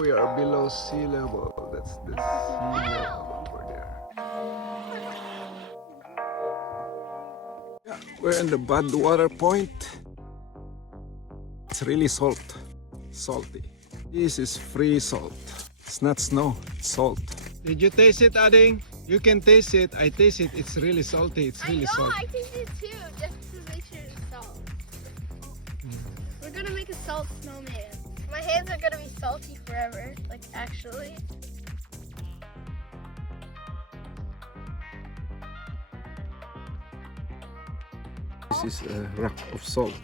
we are below sea level. That's the sea level over there. Yeah, we're in the Badwater Point. It's really salty. This is free salt. It's not snow, it's salt. Did you taste it, Ading? You can taste it. I taste it. It's really salty. It's really salty. I taste it too, just to make sure it's salt. We're gonna make a salt snowman. My hands are gonna be salty forever, like actually. This is a rock of salt.